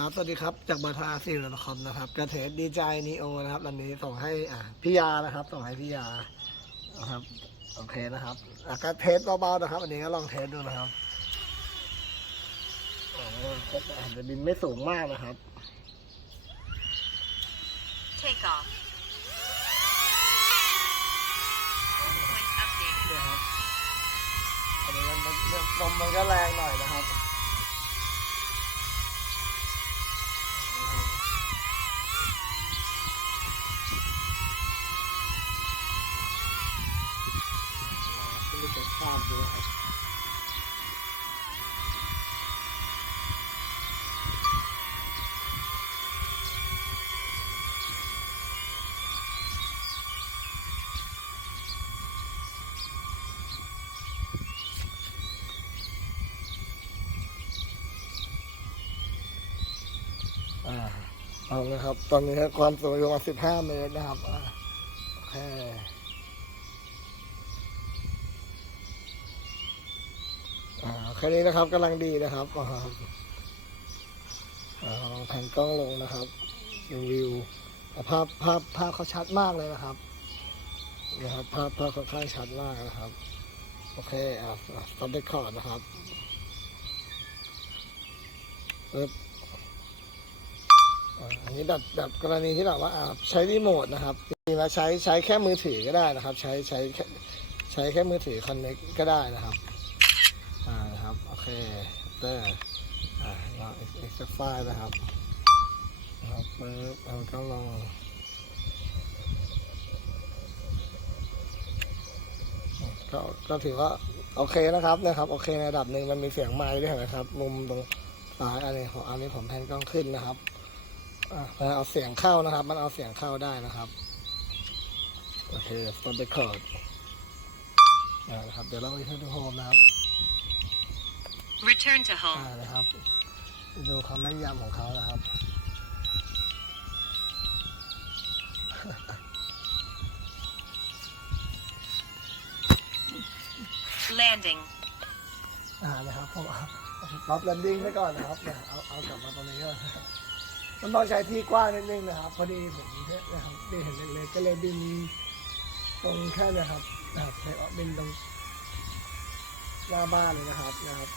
ครับสวัสดีครับจากบาทาซิลนคอมนะครับกระเทสดีใจนีโอนะครับอันนี้ส่งให้อ่าพี่ยานะครับ ส่งให้พี่ยานะครับโอเคนะครับอะก็เทสเบาๆนะครับ อันนี้ก็ลองเทสดูนะครับอ๋ออาจจะบินไม่สูงมากนะครับ Take off. Point updated. เนี่ยครับอันนี้มันมันลมมันก็แรงหน่อยนะครับขึ้นไปเก็บภาดูครับอ่าเอาละครับ ตอนนี้ความสูงอยู่ประมาณสิบห้าเมตรนะครับโอเค แค่นี้นะครับกำลังดีนะครับอ่าลองแผ่นกล้องลงนะครับดูวิวภาพภาพภาพเขาชัดมากเลยนะครับนะครับภาพภาพค่อนข้างชัดมากนะครับ โอเคอ่าสต็อปเรคคอร์ดนะครับปึ๊บอ่าอันนี้แบบแบบกรณีที่แบบว่าอ่าใช้รีโมทนะครับจริงๆแล้วใช้ใช้แค่มือถือก็ได้นะครับ ใช้ใช้ใช้แค่มือถือคอนเน็กก็ได้นะครับ นะครับ โอเคเตอร์อ่าเราเอ็กซ์ไฟนะครับนะครับปึ๊บเราก็ลองก็ก็ถือว่าโอเคนะครับนะครับโอเคในระดับหนึ่งมันมีเสียงไม้ด้วยนะครับ มุมตรงซ้ายอันนี้ของอันนี้ผมแพนกล้องขึ้นนะครับอะมันเอาเสียงเข้านะครับ มันเอาเสียงเข้าได้นะครับโอเค stop record อ่านะครับเดี๋ยวเราไปที่ดูโฮมนะครับ Return to อ่า home. นะครับ ดูความแม่นยำของเขานะครับ Landing. อ่านะครับผมรับแลนดิ้งไปก่อนนะครับเนี่ยเอาเอากลับมาตรงนี้ก่อนมันต้องใช้ที่กว้างนิดนึงนะครับ พอดีผมเนี่ยนะครับได้เห็นเล็กๆก็เลยบินตรงแค่เนะครับนะครับในบินตรง หน้าบ้านเลยนะครับนะครับ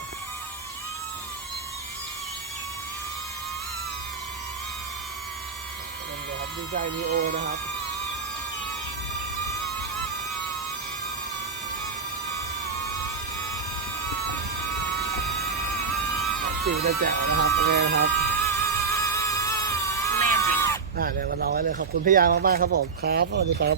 นี่นะครับดีใจนีโอนะครับจิ๋วจะแจ๋วนะครับโอเคครับ Landing. อ่าเดี๋ยวมาลองไว้เลยขอบคุณพี่ยามากๆครับผมครับสวัสดีครับ